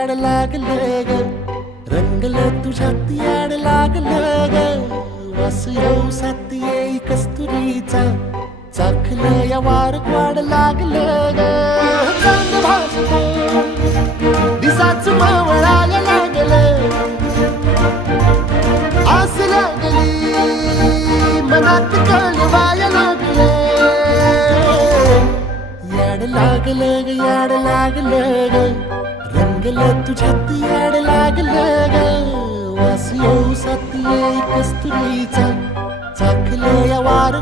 याड लागलं ग, रंगलं तुझ्यात याड लागलं ग. वास येऊ साथ येई कस्तुरीचा, चाखलं या वार वाढ लागलं ग. चांद भासतो दिसाच मावळायला लागलं, आस लागली मनात कळवायला लागलं. याड लागलं ग, याड लागलं ग, रंगलं तुझ्यात याड लागलं ग. वास येऊ साथ येई कस्तुरीचा, चाखलं या वार